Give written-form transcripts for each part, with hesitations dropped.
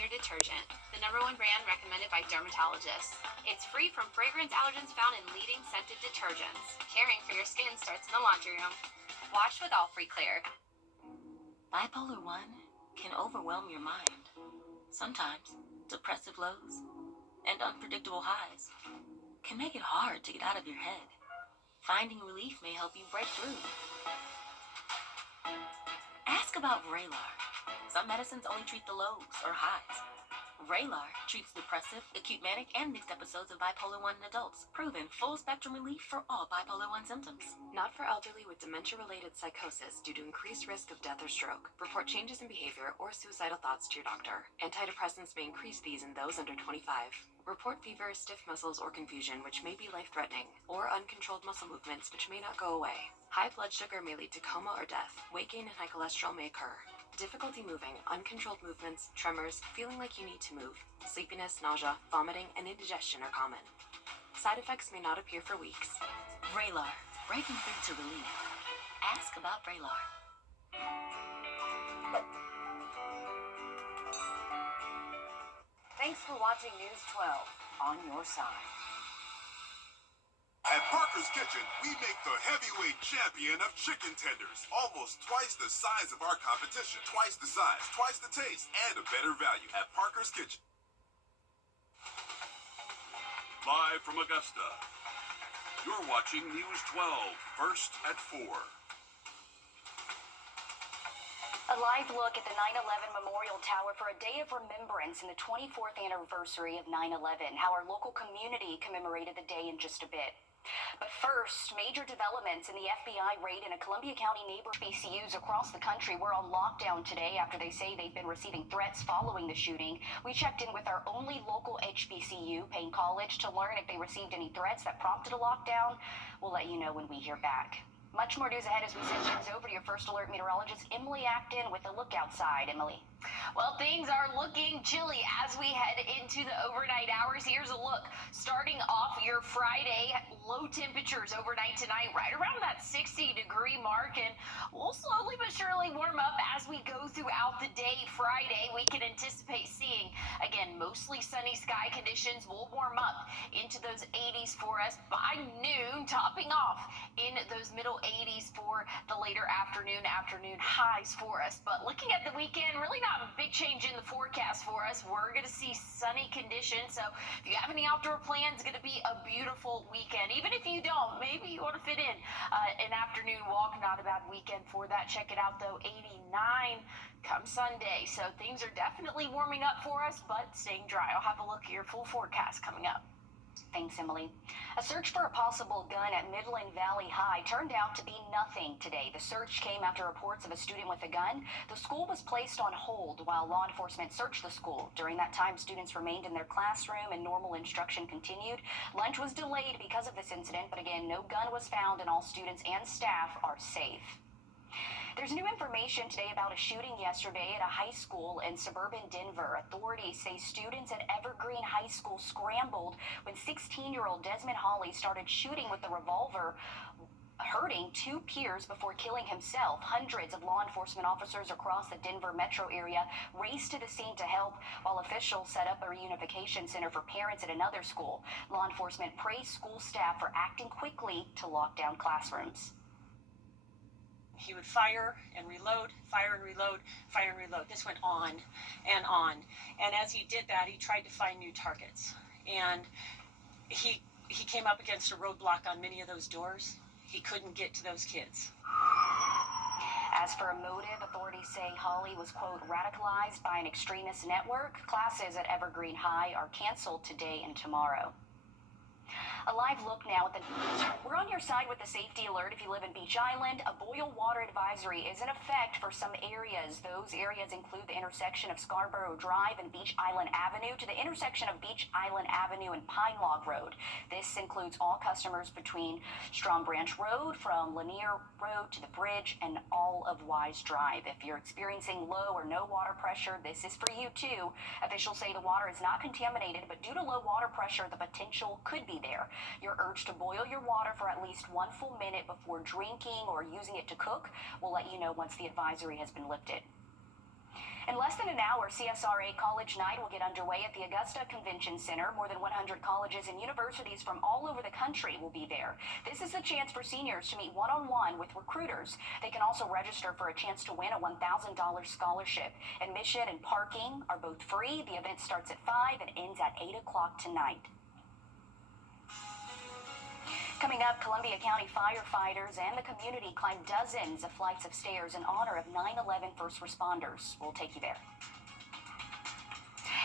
Their detergent, the #1 brand recommended by dermatologists. It's free from fragrance allergens found in leading scented detergents. Caring for your skin starts in the laundry room. Wash with All Free Clear. Bipolar 1 can overwhelm your mind. Sometimes, depressive lows and unpredictable highs can make it hard to get out of your head. Finding relief may help you break through. Ask about Vraylar. Some medicines only treat the lows or highs. Vraylar treats depressive, acute manic, and mixed episodes of bipolar 1 in adults. Proven full-spectrum relief for all bipolar 1 symptoms. Not for elderly with dementia-related psychosis due to increased risk of death or stroke. Report changes in behavior or suicidal thoughts to your doctor. Antidepressants may increase these in those under 25. Report fever, stiff muscles, or confusion, which may be life-threatening, or uncontrolled muscle movements, which may not go away. High blood sugar may lead to coma or death. Weight gain and high cholesterol may occur. Difficulty moving, uncontrolled movements, tremors, feeling like you need to move, sleepiness, nausea, vomiting, and indigestion are common. Side effects may not appear for weeks. Vraylar, breaking through to relief. Ask about Vraylar. Thanks for watching News 12 on your side. At Parker's Kitchen, we make the heavyweight champion of chicken tenders. Almost twice the size of our competition. Twice the size, twice the taste, and a better value at Parker's Kitchen. Live from Augusta, you're watching News 12, first at 4. A live look at the 9/11 Memorial Tower for a day of remembrance in the 24th anniversary of 9/11. How our local community commemorated the day in just a bit. But first, major developments in the FBI raid in a Columbia County neighbor. HBCUs across the country were on lockdown today after they say they've been receiving threats following the shooting. We checked in with our only local HBCU, Payne College, to learn if they received any threats that prompted a lockdown. We'll let you know when we hear back. Much more news ahead as we send things over to your first alert meteorologist, Emily Acton, with a look outside. Emily. Well, things are looking chilly as we head into the overnight hours. Here's a look. Starting off your Friday, low temperatures overnight tonight, right around that 60-degree mark, and we'll slowly but surely warm up as we go throughout the day. Friday, we can anticipate seeing, again, mostly sunny sky conditions. We'll warm up into those 80s for us by noon, topping off in those middle 80s for the later afternoon highs for us. But looking at the weekend, really not a big change in the forecast for us. We're going to see sunny conditions. So if you have any outdoor plans, it's going to be a beautiful weekend. Even if you don't, maybe you want to fit in an afternoon walk. Not a bad weekend for that. Check it out, though. 89 come Sunday. So things are definitely warming up for us, but staying dry. I'll have a look at your full forecast coming up. Thanks, Emily. A search for a possible gun at Midland Valley High turned out to be nothing today. The search came after reports of a student with a gun. The school was placed on hold while law enforcement searched the school. During that time, students remained in their classroom and normal instruction continued. Lunch was delayed because of this incident, but again, no gun was found and all students and staff are safe. There's new information today about a shooting yesterday at a high school in suburban Denver. Authorities say students at Evergreen High School scrambled when 16-year-old Desmond Hawley started shooting with a revolver, hurting two peers before killing himself. Hundreds of law enforcement officers across the Denver metro area raced to the scene to help, while officials set up a reunification center for parents at another school. Law enforcement praised school staff for acting quickly to lock down classrooms. He would fire and reload, fire and reload, fire and reload. This went on and on. And as he did that, he tried to find new targets. And he came up against a roadblock on many of those doors. He couldn't get to those kids. As for a motive, authorities say Hawley was, quote, radicalized by an extremist network. Classes at Evergreen High are canceled today and tomorrow. A live look now at the beach. We're on your side with the safety alert if you live in Beach Island. A boil water advisory is in effect for some areas. Those areas include the intersection of Scarborough Drive and Beach Island Avenue to the intersection of Beach Island Avenue and Pine Log Road. This includes all customers between Strong Branch Road from Lanier Road to the bridge and all of Wise Drive. If you're experiencing low or no water pressure, this is for you too. Officials say the water is not contaminated, but due to low water pressure, the potential could be there. You're urged to boil your water for at least 1 full minute before drinking or using it to cook. We'll let you know once the advisory has been lifted. In less than an hour, CSRA College Night will get underway at the Augusta Convention Center. More than 100 colleges and universities from all over the country will be there. This is a chance for seniors to meet one-on-one with recruiters. They can also register for a chance to win a $1,000 scholarship. Admission and parking are both free. The event starts at 5 and ends at 8 o'clock tonight. Coming up, Columbia County firefighters and the community climbed dozens of flights of stairs in honor of 9/11 first responders. We'll take you there.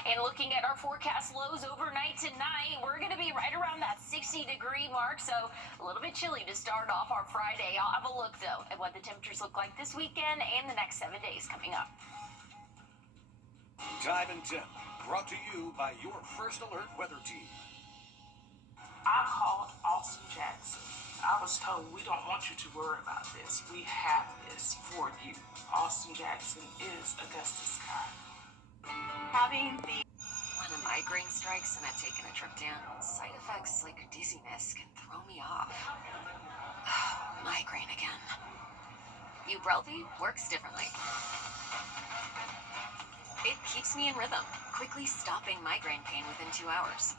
And looking at our forecast lows overnight tonight, we're going to be right around that 60-degree mark, so a little bit chilly to start off our Friday. I'll have a look, though, at what the temperatures look like this weekend and the next 7 days coming up. Time and Temp, brought to you by your First Alert weather team. I called Austin Jackson. I was told, we don't want you to worry about this. We have this for you. Austin Jackson is Augusta Sky. Having the When a migraine strikes and I've taken a trip down, side effects like dizziness can throw me off. Migraine again. Wrdw works differently. It keeps me in rhythm, quickly stopping migraine pain within 2 hours.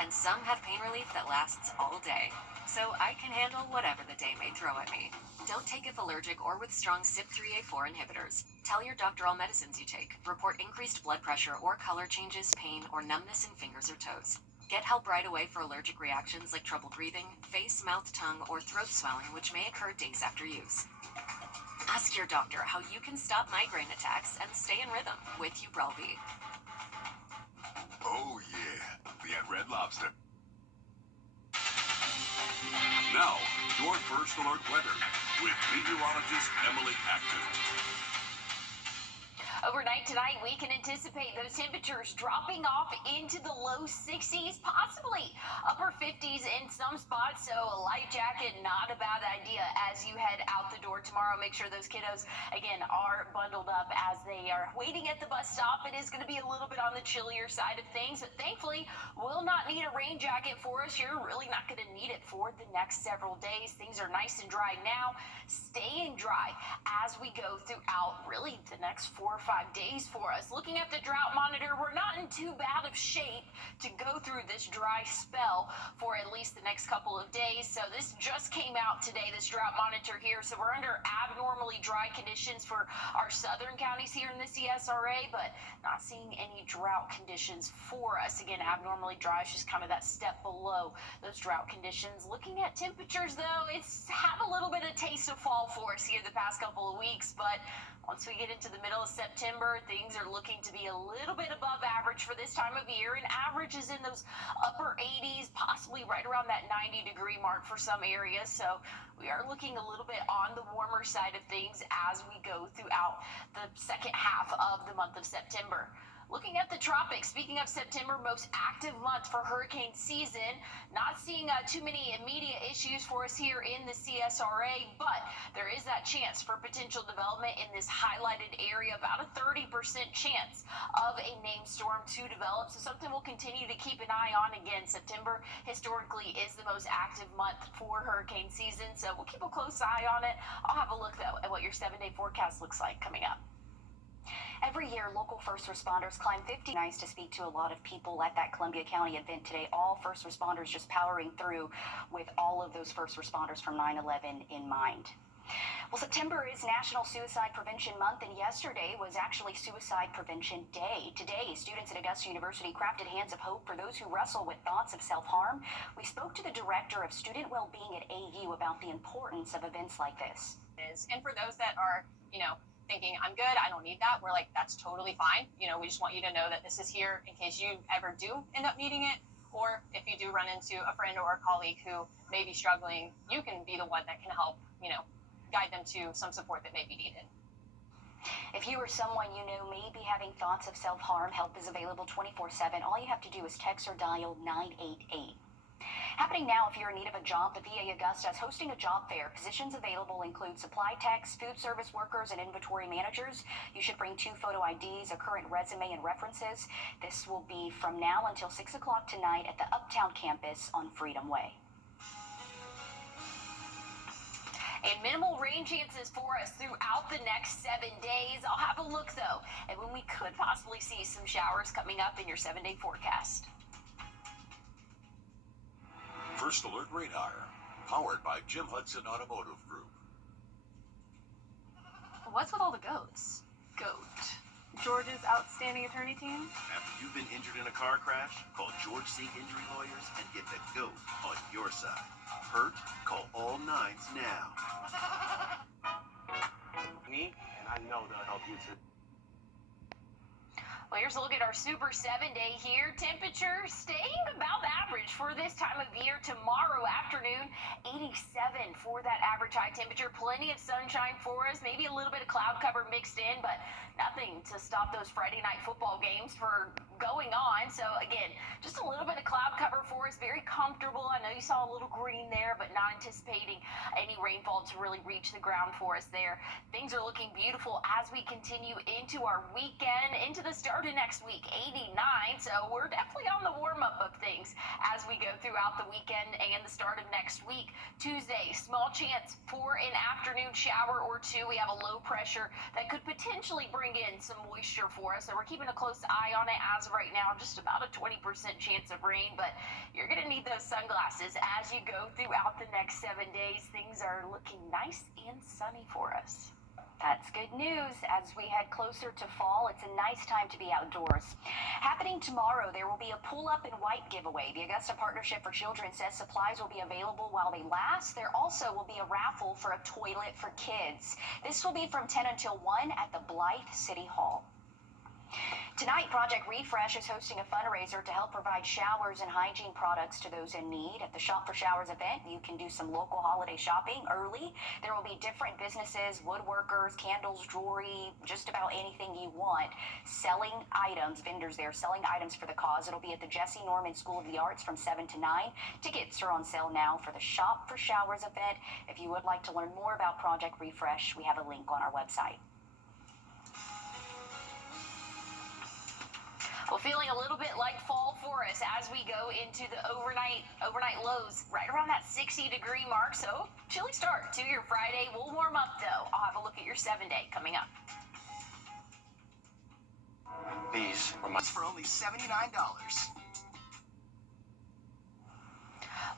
And some have pain relief that lasts all day, so I can handle whatever the day may throw at me. Don't take if allergic or with strong CYP3A4 inhibitors. Tell your doctor all medicines you take. Report increased blood pressure or color changes, pain, or numbness in fingers or toes. Get help right away for allergic reactions like trouble breathing, face, mouth, tongue, or throat swelling, which may occur days after use. Ask your doctor how you can stop migraine attacks and stay in rhythm with Wrdw. Oh yeah, we at Red Lobster. Now, your First Alert weather with meteorologist Emily Acton. Overnight tonight, we can anticipate those temperatures dropping off into the low 60s, possibly upper 50s in some spots. So a light jacket, not a bad idea as you head out the door tomorrow. Make sure those kiddos, again, are bundled up as they are waiting at the bus stop. It is going to be a little bit on the chillier side of things, but thankfully, we'll not need a rain jacket for us. You're really not going to need it for the next several days. Things are nice and dry now, staying dry as we go throughout really the next 4 or 5 days for us. Looking at the drought monitor, we're not in too bad of shape to go through this dry spell for at least the next couple of days. So this just came out today, this drought monitor here. So we're under abnormally dry conditions for our southern counties here in the CSRA, but not seeing any drought conditions for us. Again, abnormally dry is just kind of that step below those drought conditions. Looking at temperatures, though, it's had a little bit of taste of fall for us here the past couple of weeks, but once we get into the middle of September, things are looking to be a little bit above average for this time of year, and average is in those upper 80s, possibly right around that 90-degree mark for some areas. So we are looking a little bit on the warmer side of things as we go throughout the second half of the month of September. Looking at the tropics, speaking of September, most active month for hurricane season. Not seeing too many immediate issues for us here in the CSRA, but there is that chance for potential development in this highlighted area, about a 30% chance of a named storm to develop. So something we'll continue to keep an eye on. Again, September historically is the most active month for hurricane season, so we'll keep a close eye on it. I'll have a look, though, at what your 7-day forecast looks like coming up. Every year, local first responders climb 50. Nice to speak to a lot of people at that Columbia County event today. All first responders just powering through with all of those first responders from 9/11 in mind. Well, September is National Suicide Prevention Month, and yesterday was actually Suicide Prevention Day. Today, students at Augusta University crafted Hands of Hope for those who wrestle with thoughts of self-harm. We spoke to the director of student well-being at AU about the importance of events like this. And for those that are, thinking, I'm good, I don't need that, we're like, that's totally fine. We just want you to know that this is here in case you ever do end up needing it, or if you do run into a friend or a colleague who may be struggling, you can be the one that can help, guide them to some support that may be needed. If you or someone you know may be having thoughts of self-harm, help is available 24/7. All you have to do is text or dial 988. Happening now, if you're in need of a job, the VA Augusta is hosting a job fair. Positions available include supply techs, food service workers, and inventory managers. You should bring 2 photo IDs, a current resume, and references. This will be from now until 6 o'clock tonight at the Uptown campus on Freedom Way. And minimal rain chances for us throughout the next 7 days. I'll have a look though at when we could possibly see some showers coming up in your 7-day forecast. First Alert Radar, powered by Jim Hudson Automotive Group. What's with all the goats? Goat. George's outstanding attorney team? After you've been injured in a car crash, call George Sink Injury Lawyers and get the GOAT on your side. Hurt? Call all nines now. Me, and I know they'll help you too. Well, here's a look at our Super 7-day here. Temperature staying about average for this time of year. Tomorrow afternoon, 87 for that average high temperature. Plenty of sunshine for us. Maybe a little bit of cloud cover mixed in, but nothing to stop those Friday night football games for going on. So again, just a little bit of cloud cover for us. Very comfortable. I know you saw a little green there, but not anticipating any rainfall to really reach the ground for us there. Things are looking beautiful as we continue into our weekend, into the start of next week. 89, so we're definitely on the warm-up of things as we go throughout the weekend and the start of next week. Tuesday, small chance for an afternoon shower or two. We have a low pressure that could potentially bring in some moisture for us, so we're keeping a close eye on it as of right now. Just about a 20% chance of rain, but you're going to need those sunglasses as you go throughout the next 7 days. Things are looking nice and sunny for us. That's good news. As we head closer to fall, it's a nice time to be outdoors. Happening tomorrow, there will be a pull-up and wipe giveaway. The Augusta Partnership for Children says supplies will be available while they last. There also will be a raffle for a toilet for kids. This will be from 10 until 1 at the Blythe City Hall. Tonight, Project Refresh is hosting a fundraiser to help provide showers and hygiene products to those in need. At the Shop for Showers event, you can do some local holiday shopping early. There will be different businesses, woodworkers, candles, jewelry, just about anything you want, selling items, vendors there selling items for the cause. It'll be at the Jesse Norman School of the Arts from 7 to 9. Tickets are on sale now for the Shop for Showers event. If you would like to learn more about Project Refresh, we have a link on our website. Well, feeling a little bit like fall for us as we go into the overnight lows right around that 60-degree mark. So chilly start to your Friday. We'll warm up though. I'll have a look at your 7-day coming up. These were for only $79.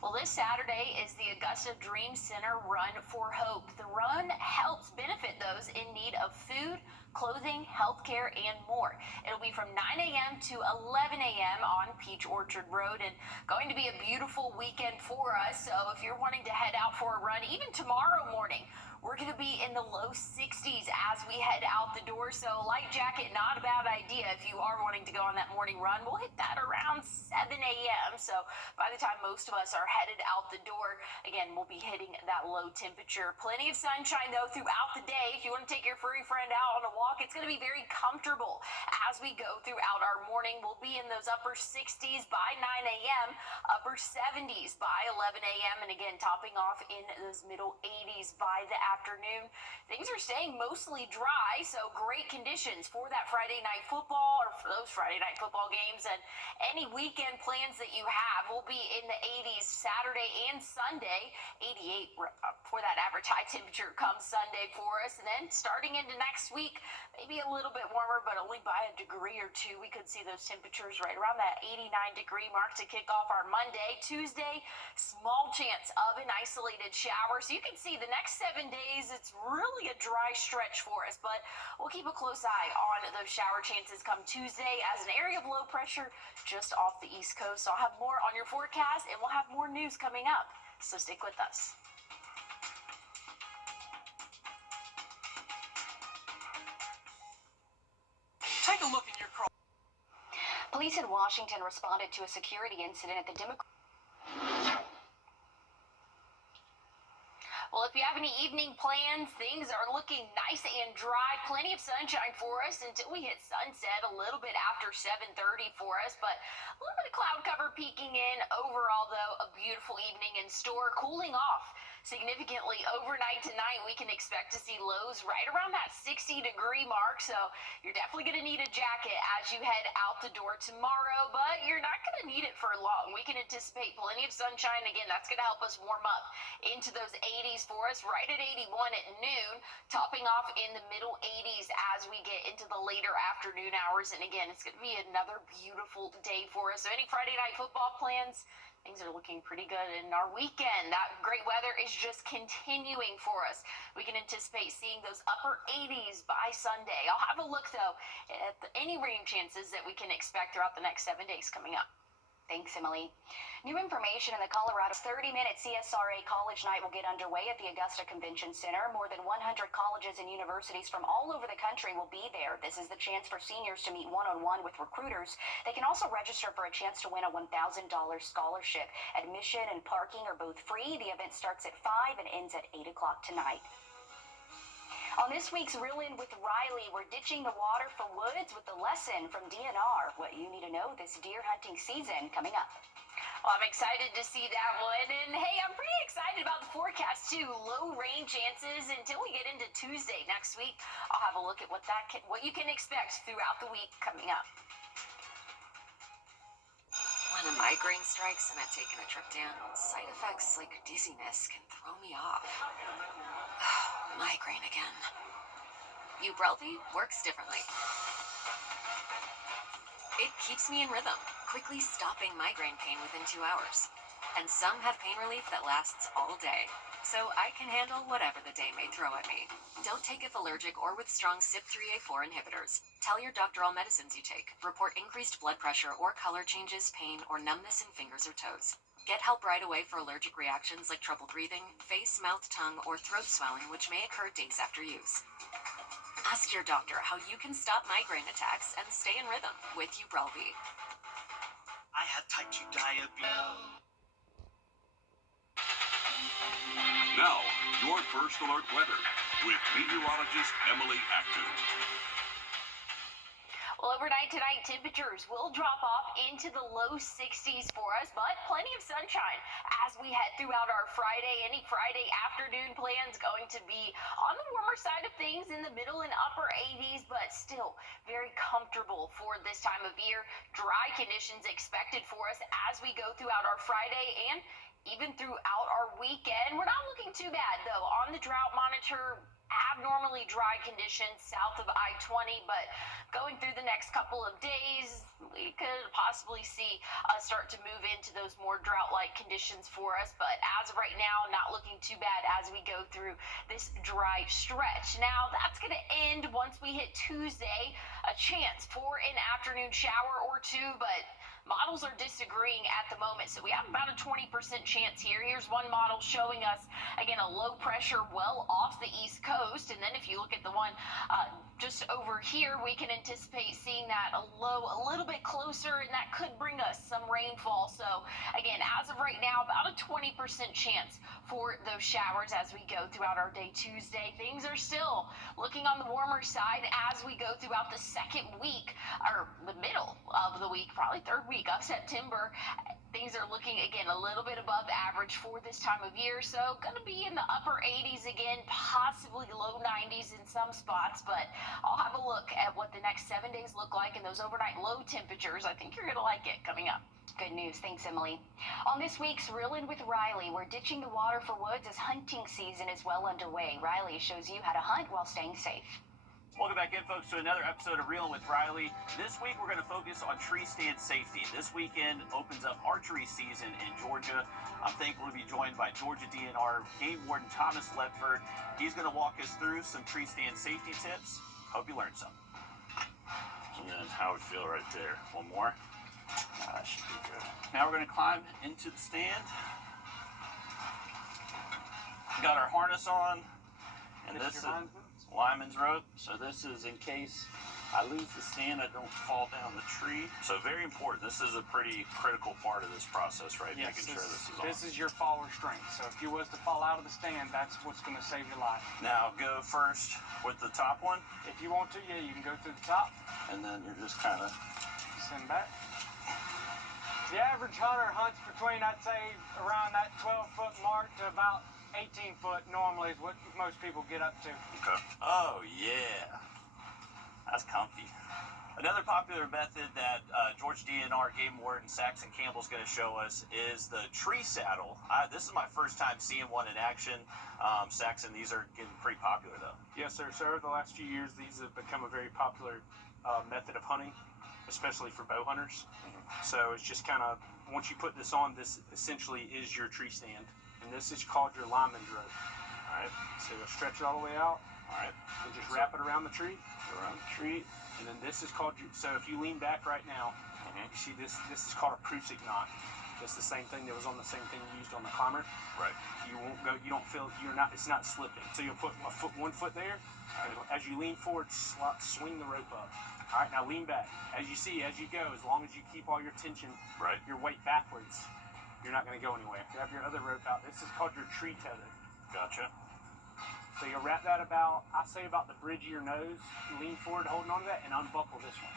Well, this Saturday is the Augusta Dream Center Run for Hope. The run helps benefit those in need of food, clothing, healthcare, and more. It'll be from 9 a.m. to 11 a.m. on Peach Orchard Road, and going to be a beautiful weekend for us. So if you're wanting to head out for a run, even tomorrow morning, we're going to be in the low 60s as we head out the door. So light jacket, not a bad idea if you are wanting to go on that morning run. We'll hit that around 7 a.m. So by the time most of us are headed out the door, again, we'll be hitting that low temperature. Plenty of sunshine, though, throughout the day. If you want to take your furry friend out on a walk, it's going to be very comfortable as we go throughout our morning. We'll be in those upper 60s by 9 a.m., upper 70s by 11 a.m., and again, topping off in those middle 80s by the afternoon. Things are staying mostly dry, so great conditions for that Friday night football or for those Friday night football games, and any weekend plans that you have will be in the 80s Saturday and Sunday. 88 for that average high temperature comes Sunday for us, and then starting into next week, maybe a little bit warmer, but only by a degree or two. We could see those temperatures right around that 89-degree mark to kick off our Monday. Tuesday, small chance of an isolated shower, so you can see the next 7 days it's really a dry stretch for us, but we'll keep a close eye on those shower chances come Tuesday as an area of low pressure just off the East Coast. So I'll have more on your forecast, and we'll have more news coming up, so stick with us. Take a look in your car. Police in Washington responded to a security incident at the Democrat. Well, if you have any evening plans, things are looking nice and dry. Plenty of sunshine for us until we hit sunset a little bit after 7:30 for us, but a little bit of cloud cover peeking in. Overall, though, a beautiful evening in store. Cooling off significantly overnight tonight. We can expect to see lows right around that 60-degree mark, so you're definitely going to need a jacket as you head out the door tomorrow, but you're not going to need it for long. We can anticipate plenty of sunshine. Again, that's going to help us warm up into those 80s for us, right at 81 at noon, topping off in the middle 80s as we get into the later afternoon hours. And again, it's going to be another beautiful day for us. So any Friday night football plans, things are looking pretty good in our weekend. That great weather is just continuing for us. We can anticipate seeing those upper 80s by Sunday. I'll have a look, though, at any rain chances that we can expect throughout the next 7 days coming up. Thanks, Emily. New information in the Colorado 30-minute CSRA College Night will get underway at the Augusta Convention Center. More than 100 colleges and universities from all over the country will be there. This is the chance for seniors to meet one-on-one with recruiters. They can also register for a chance to win a $1,000 scholarship. Admission and parking are both free. The event starts at 5 and ends at 8 o'clock tonight. On this week's Reel In with Riley, we're ditching the water for woods with the lesson from DNR. What you need to know this deer hunting season coming up. Well, I'm excited to see that one. And hey, I'm pretty excited about the forecast too. Low rain chances until we get into Tuesday next week. I'll have a look at what you can expect throughout the week coming up. When a migraine strikes and I've taken a trip down, side effects like dizziness can throw me off. Migraine again. Wrdw works differently. It keeps me in rhythm, quickly stopping migraine pain within 2 hours. And some have pain relief that lasts all day, so I can handle whatever the day may throw at me. Don't take if allergic or with strong CYP3A4 inhibitors. Tell your doctor all medicines you take. Report increased blood pressure or color changes, pain, or numbness in fingers or toes. Get help right away for allergic reactions like trouble breathing, face, mouth, tongue, or throat swelling, which may occur days after use. Ask your doctor how you can stop migraine attacks and stay in rhythm with Wrdw. I had type 2 diabetes. Now, your first alert weather with meteorologist Emily Acton. Well, overnight tonight, temperatures will drop off into the low 60s for us, but plenty of sunshine as we head throughout our Friday. Any Friday afternoon plans going to be on the warmer side of things in the middle and upper 80s, but still very comfortable for this time of year. Dry conditions expected for us as we go throughout our Friday and even throughout our weekend. We're not looking too bad, though, on the drought monitor. Abnormally dry conditions south of I-20, but going through the next couple of days, we could possibly see us start to move into those more drought-like conditions for us. But as of right now, not looking too bad as we go through this dry stretch. Now, that's going to end once we hit Tuesday. A chance for an afternoon shower or two, but models are disagreeing at the moment, so we have about a 20% chance here. Here's one model showing us, again, a low pressure well off the east coast. And then if you look at the one just over here, we can anticipate seeing that a low a little bit closer, and that could bring us some rainfall. So again, as of right now, about a 20% chance for those showers as we go throughout our day Tuesday. Things are still looking on the warmer side as we go throughout the second week, or the middle of the week, probably third week of September. Things are looking, again, a little bit above average for this time of year. So going to be in the upper 80s again, possibly low 90s in some spots. But I'll have a look at what the next 7 days look like and those overnight low temperatures. I think you're going to like it coming up. Good news. Thanks, Emily. On this week's Reel In with Riley, we're ditching the water for woods as hunting season is well underway. Riley shows you how to hunt while staying safe. Welcome back in, folks, to another episode of Reelin' with Riley. This week, we're going to focus on tree stand safety. This weekend opens up archery season in Georgia. I'm thankful to be joined by Georgia DNR Game Warden Thomas Ledford. He's going to walk us through some tree stand safety tips. Hope you learned something. And then how it feel right there. One more. That should be good. Now we're going to climb into the stand. Got our harness on. And this is lineman's rope. So this is in case I lose the stand, I don't fall down the tree. So very important. This is a pretty critical part of this process, right? Yes, making sure this is on. This is your fall restraint. So if you was to fall out of the stand, that's what's going to save your life. Now go first with the top one. If you want to, yeah, you can go through the top. And then you're just kind of send back. The average hunter hunts between, I'd say, around that 12-foot mark to about 18 foot normally is what most people get up to. Okay. Oh, yeah. That's comfy. Another popular method that George DNR game warden Saxon Campbell's going to show us is the tree saddle. This is my first time seeing one in action. Saxon, these are getting pretty popular, though. Yes, sir. So over the last few years, these have become a very popular method of hunting, especially for bow hunters. So it's just kind of, once you put this on, this essentially is your tree stand. And this is called your lineman rope. All right. So you'll stretch it all the way out. All right. And just wrap it around the tree. Around the tree. And then this is called, so if you lean back right now, you see this is called a Prusik knot. It's the same thing that was on the same thing you used on the climber. Right. You won't go, you don't feel, it's not slipping. So you'll put one foot there, and as you lean forward, swing the rope up. All right, now lean back. As you see, as you go, as long as you keep all your tension, your weight backwards, you're not gonna go anywhere. Grab your other rope out. This is called your tree tether. Gotcha. So you'll wrap that about, I say about the bridge of your nose, lean forward holding onto that, and unbuckle this one.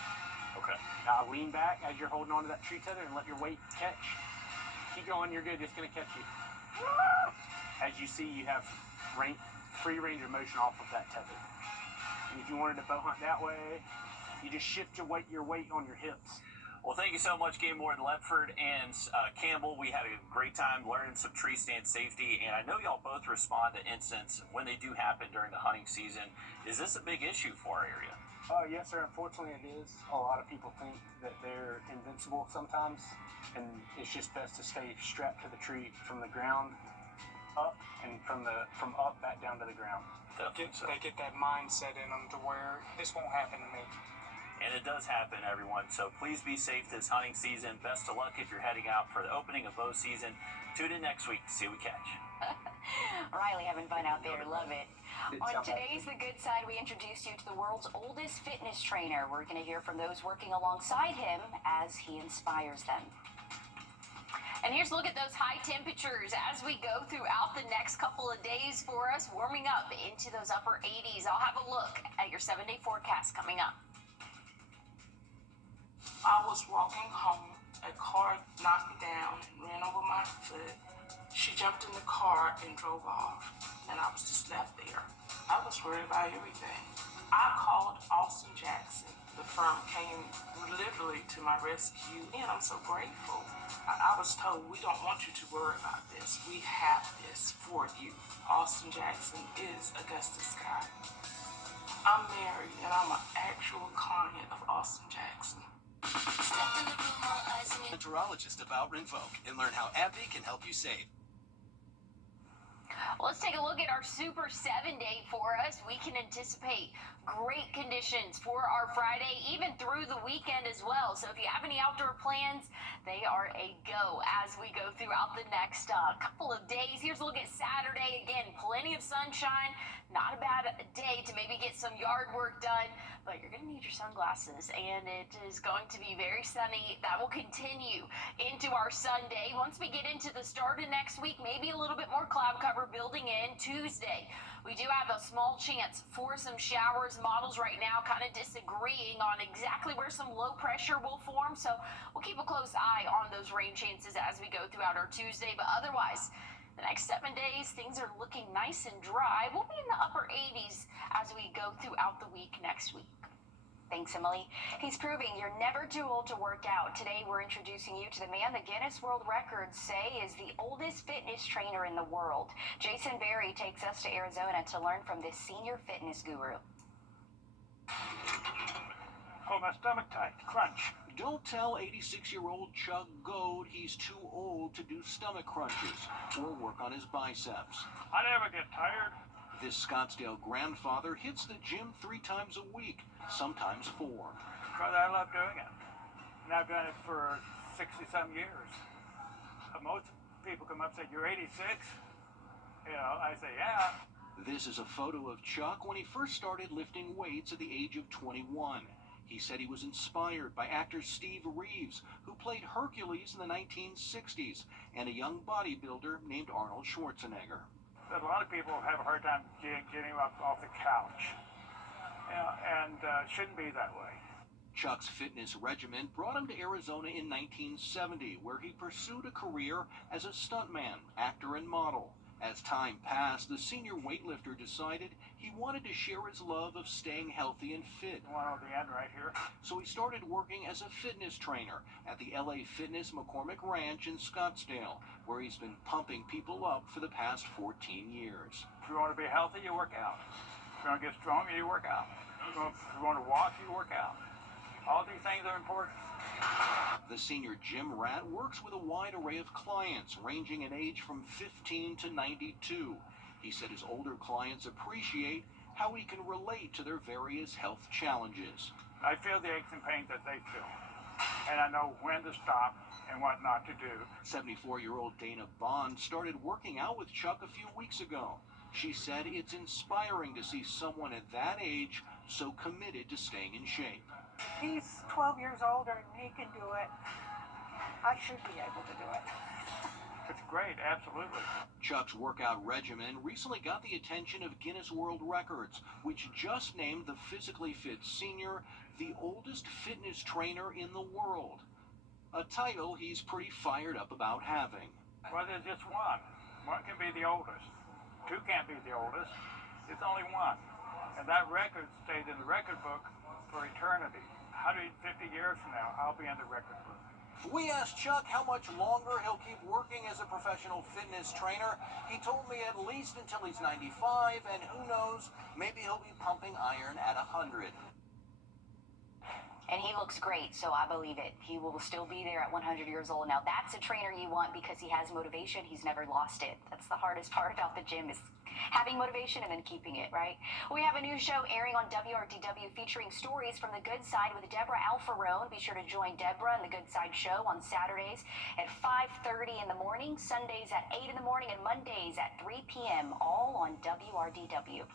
Okay. Now lean back as you're holding onto that tree tether and let your weight catch. Keep going, you're good, it's gonna catch you. As you see, you have free range of motion off of that tether. And if you wanted to bow hunt that way, you just shift your weight on your hips. Well, thank you so much, Game Warden Ledford and Campbell. We had a great time learning some tree stand safety, and I know y'all both respond to incidents when they do happen during the hunting season. Is this a big issue for our area? Yes, sir. Unfortunately, it is. A lot of people think that they're invincible sometimes, and it's just best to stay strapped to the tree from the ground up, and from up back down to the ground. They get that mindset in them to where this won't happen to me. And it does happen, everyone. So please be safe this hunting season. Best of luck if you're heading out for the opening of bow season. Tune in next week to see what we catch. Riley having fun out there. Love it. On today's The Good Side, we introduced you to the world's oldest fitness trainer. We're going to hear from those working alongside him as he inspires them. And here's a look at those high temperatures as we go throughout the next couple of days for us, warming up into those upper 80s. I'll have a look at your 7-day forecast coming up. I was walking home. A car knocked me down and ran over my foot. She jumped in the car and drove off, and I was just left there. I was worried about everything. I called Austin Jackson. The firm came literally to my rescue, and I'm so grateful. I was told, we don't want you to worry about this. We have this for you. Austin Jackson is Augusta Sky. I'm married, and I'm an actual client of Austin Jackson. Meteorologist about Rinvoq and learn how AbbVie can help you save. Well, let's take a look at our Super 7-Day for us. We can anticipate great conditions for our Friday, even through the weekend as well. So if you have any outdoor plans, they are a go as we go throughout the next couple of days. Here's a look at Saturday. Again, plenty of sunshine. Not a bad day to maybe get some yard work done, but you're going to need your sunglasses, and it is going to be very sunny. That will continue into our Sunday. Once we get into the start of next week, maybe a little bit more cloud cover building in Tuesday. We do have a small chance for some showers. Models right now kind of disagreeing on exactly where some low pressure will form, so we'll keep a close eye on those rain chances as we go throughout our Tuesday, but otherwise, the next 7 days, things are looking nice and dry. We'll be in the upper 80s as we go throughout the week next week. Thanks, Emily. He's proving you're never too old to work out. Today, we're introducing you to the man the Guinness World Records say is the oldest fitness trainer in the world. Jason Berry takes us to Arizona to learn from this senior fitness guru. Oh, my stomach tight. Crunch. Don't tell 86-year-old Chuck Goad he's too old to do stomach crunches or work on his biceps. I never get tired. This Scottsdale grandfather hits the gym 3 times a week, sometimes 4. Because I love doing it. And I've done it for 60-some years. Most people come up and say, "You're 86?" You know, I say, "Yeah." This is a photo of Chuck when he first started lifting weights at the age of 21. He said he was inspired by actor Steve Reeves, who played Hercules in the 1960s, and a young bodybuilder named Arnold Schwarzenegger. A lot of people have a hard time getting up off the couch, and shouldn't be that way. Chuck's fitness regimen brought him to Arizona in 1970, where he pursued a career as a stuntman, actor, and model. As time passed, the senior weightlifter decided he wanted to share his love of staying healthy and fit. One on the end right here. So he started working as a fitness trainer at the LA Fitness McCormick Ranch in Scottsdale, where he's been pumping people up for the past 14 years. If you want to be healthy, you work out. If you want to get stronger, you work out. If you want to walk, you work out. All these things are important. The senior gym rat works with a wide array of clients, ranging in age from 15 to 92. He said his older clients appreciate how he can relate to their various health challenges. I feel the aches and pains that they feel, and I know when to stop and what not to do. 74-year-old Dana Bond started working out with Chuck a few weeks ago. She said it's inspiring to see someone at that age so committed to staying in shape. He's 12 years older and he can do it. I should be able to do it. It's great, absolutely. Chuck's workout regimen recently got the attention of Guinness World Records, which just named the physically fit senior the oldest fitness trainer in the world. A title he's pretty fired up about having. Well, there's just one. One can be the oldest. Two can't be the oldest. It's only one. And that record stays in the record book for eternity. 150 years from now, I'll be in the record book. We asked Chuck how much longer he'll keep working as a professional fitness trainer. He told me at least until he's 95, and who knows, maybe he'll be pumping iron at 100. And he looks great, so I believe it. He will still be there at 100 years old. Now, that's a trainer you want because he has motivation. He's never lost it. That's the hardest part about the gym is having motivation and then keeping it, right? We have a new show airing on WRDW featuring stories from the Good Side with Deborah Alfarone. Be sure to join Deborah in the Good Side show on Saturdays at 5:30 in the morning, Sundays at 8 in the morning, and Mondays at 3 p.m., all on WRDW.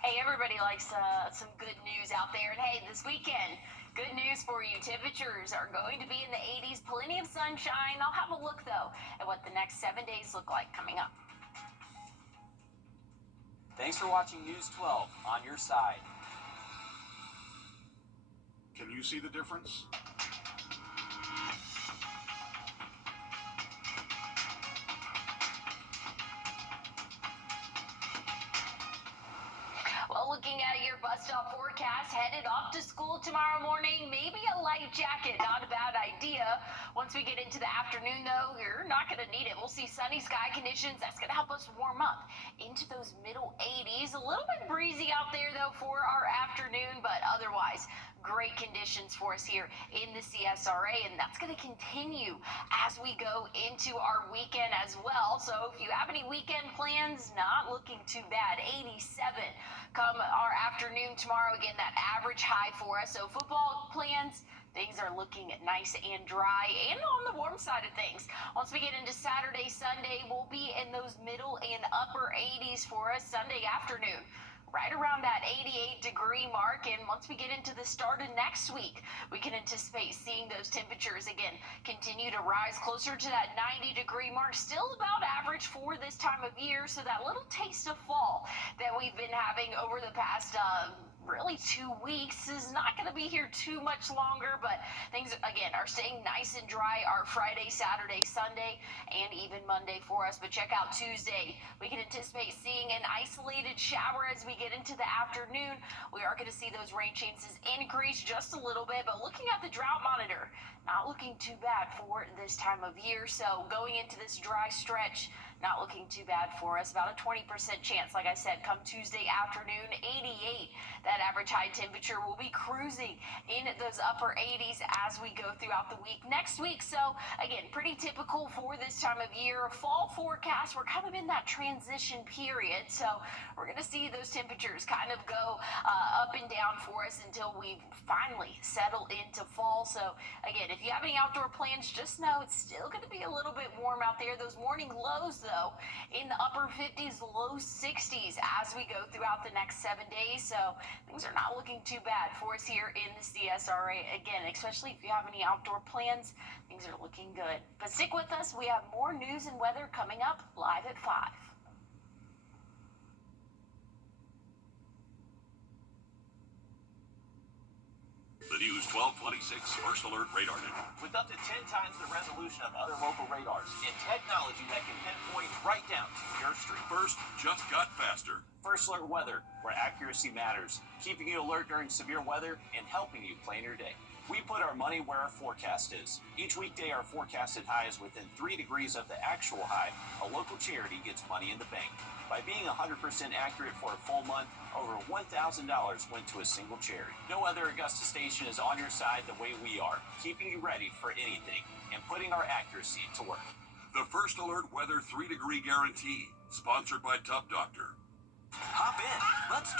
Hey, everybody likes some good news out there. And hey, this weekend, good news for you. Temperatures are going to be in the 80s, plenty of sunshine. I'll have a look, though, at what the next 7 days look like coming up. Thanks for watching News 12 on your side. Can you see the difference? Well, looking at your bus stop forecast, headed off to school tomorrow morning, maybe a light jacket, not a bad idea. Once we get into the afternoon, though, you're not going to need it. We'll see sunny sky conditions. That's going to help us warm up into those middle 80s. A little bit breezy out there, though, for our afternoon, but otherwise, great conditions for us here in the CSRA, and that's going to continue as we go into our weekend as well. So if you have any weekend plans, not looking too bad. 87 come our afternoon tomorrow. Again, that average high for us. So football plans, things are looking nice and dry and on the warm side of things. Once we get into Saturday, Sunday, we'll be in those middle and upper 80s for us Sunday afternoon. Right around that 88-degree mark, and once we get into the start of next week, we can anticipate seeing those temperatures again continue to rise closer to that 90-degree mark. Still about average for this time of year, so that little taste of fall that we've been having over the past really 2 weeks is not going to be here too much longer, but things again are staying nice and dry our Friday, Saturday, Sunday, and even Monday for us. But check out Tuesday. We can anticipate seeing an isolated shower as we get into the afternoon. We are going to see those rain chances increase just a little bit, but looking at the drought monitor, not looking too bad for this time of year. So going into this dry stretch, not looking too bad for us. About a 20% chance, like I said, come Tuesday afternoon, 88. That average high temperature will be cruising in those upper 80s as we go throughout the week next week. So again, pretty typical for this time of year. Fall forecast, we're kind of in that transition period. So we're going to see those temperatures kind of go up and down for us until we finally settle into fall. So again, if you have any outdoor plans, just know it's still going to be a little bit warm out there. Those morning lows, though, in the upper 50s, low 60s as we go throughout the next 7 days. So things are not looking too bad for us here in the CSRA. Again, especially if you have any outdoor plans, things are looking good. But stick with us. We have more news and weather coming up live at 5. The News 1226 First Alert Radar Net. With up to 10 times the resolution of other local radars and technology that can pinpoint right down to your street. First just got faster. First Alert Weather, where accuracy matters, keeping you alert during severe weather and helping you plan your day. We put our money where our forecast is. Each weekday, our forecasted high is within 3 degrees of the actual high. A local charity gets money in the bank. By being 100% accurate for a full month, over $1,000 went to a single charity. No other Augusta station is on your side the way we are, keeping you ready for anything and putting our accuracy to work. The First Alert Weather 3-degree guarantee, sponsored by Tub Doctor. Hop in. Let's